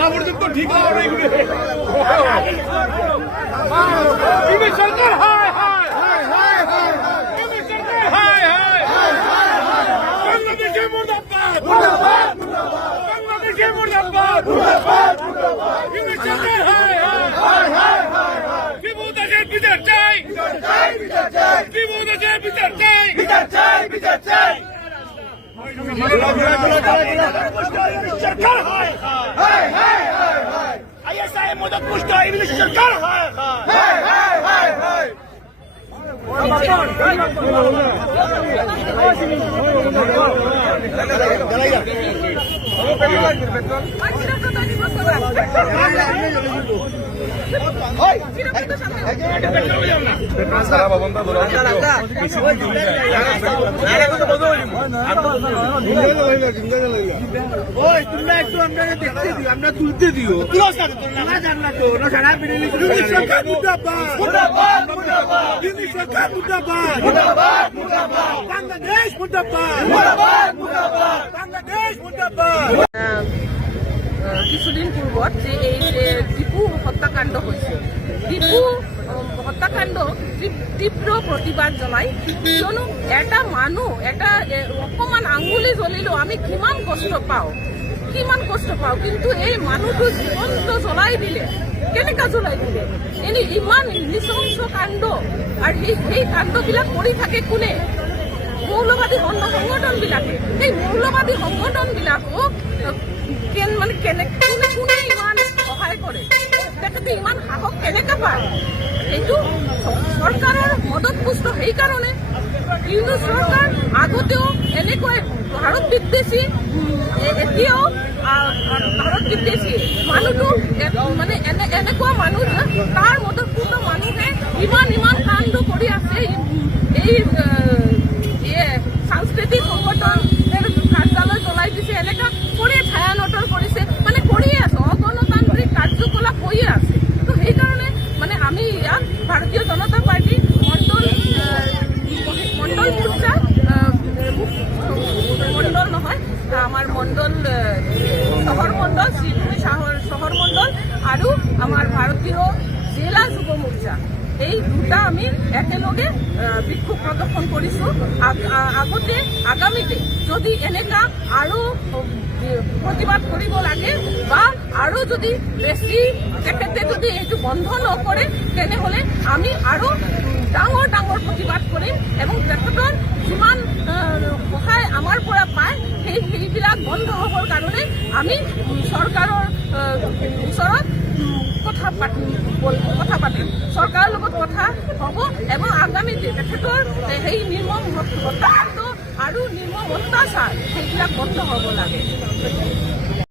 না পর্যন্ত ঠিক হবে সরকার হায় হায় বাংলাদেশে মুর্দাবাদ বাংলাদেশে মুর্দাবাদ সরকার হায় হায় কিবুদেশের বিচার চাই কিবুদেশের বিচার চাই বিচার চাই सरकार हाय हाय हाय हाय आईएसआई मदद पुष्ट इंग्लिश सरकार हाय हाय हाय हाय हाय তোমরা একটু আমরা দেখতে দিও আমরা তুলতে দিও তোমরা জান না তো না সারা বেরিয়ে সরকার মুর্দাবাদ মুর্দাবাদ মুর্দাবাদ সরকার মুর্দাবাদ মুর্দাবাদ মুর্দাবাদ বাংলাদেশ মুর্দাবাদ মুর্দাবাদ মুর্দাবাদ বাংলাদেশ মুর্দাবাদ কিছুদিন পূর্বত যে এই যে দীপু হত্যাকাণ্ড হয়েছে দীপু হত্যাকাণ্ড তীব্র প্ৰতিবাদ জনাই কিয়নো এটা মানুহ এটা অকণমান আঙুলি জ্বলিলেও আমি কিমান কষ্ট পাওঁ কিন্তু এই মানুহটো জীৱনটো জ্বলাই দিলে কেনেকা জ্বলাই দিলে এনে ইমান নৃশংস কাণ্ড আৰু সেই কাণ্ডবিলাক কৰি থাকে কোনে মৌলবাদী সংগঠনবিলাকে সেই মৌলবাদী সংগঠনবিলাকক মানে কোনে ইমান সহায় কৰে তেখেতে ইমান সাহস কেনেকে পায় এইটো চৰকাৰৰ মদত পুষ্ট সেইকাৰণে কিন্তু চৰকাৰ আগতেও এনেকৈ ভাৰত বিদ্বেষী এতিয়াও ভাৰত বিদ্বেষী মানুহটো মানে এনেকুৱা মানুহ তাৰ মদত পুষ্ট মানুহে ইমান কাণ্ড কৰি আছে এই সাংস্কৃতিক সংগঠন কাৰ্যালয় জ্বলাই দিছে এনেকা কৰি ছায়ানটৰ কৰিছে মানে কৰিয়ে আছে অগণতান্ত্ৰিক কাৰ্যকলাপ হৈয়ে আছে তো সেইকাৰণে মানে আমি ইয়াত ভাৰতীয় জনতা পাৰ্টি মণ্ডল মোৰ্চা মণ্ডল নহয় আমাৰ মণ্ডল চহৰ মণ্ডল শ্ৰীভূমি চহৰ মণ্ডল আৰু আমাৰ ভাৰতীয় জিলা যুৱ মোৰ্চা এই দুটা আমি একেলগে বিক্ষোভ প্ৰদৰ্শন কৰিছোঁ আগতে আগামীতে যদি এনেকা আৰু প্ৰতিবাদ কৰিব লাগে বা আৰু যদি বেছি তেখেতে যদি এইটো বন্ধ নকৰে তেনেহ'লে আমি আৰু ডাঙৰ প্ৰতিবাদ কৰিম এবং তেখেতৰ যিমান সহায় আমাৰ পৰা পায় সেইবিলাক বন্ধ হ'বৰ কাৰণে আমি চৰকাৰৰ ওচৰত কথা পাতিম চৰকাৰৰ লগত কথা হ'ব এবং আগামীতে তেখেতৰ সেই নিৰ্মম হত্যাকাণ্ড আৰু নিৰ্মম অত্যাচাৰ সেইবিলাক বন্ধ হ'ব লাগে।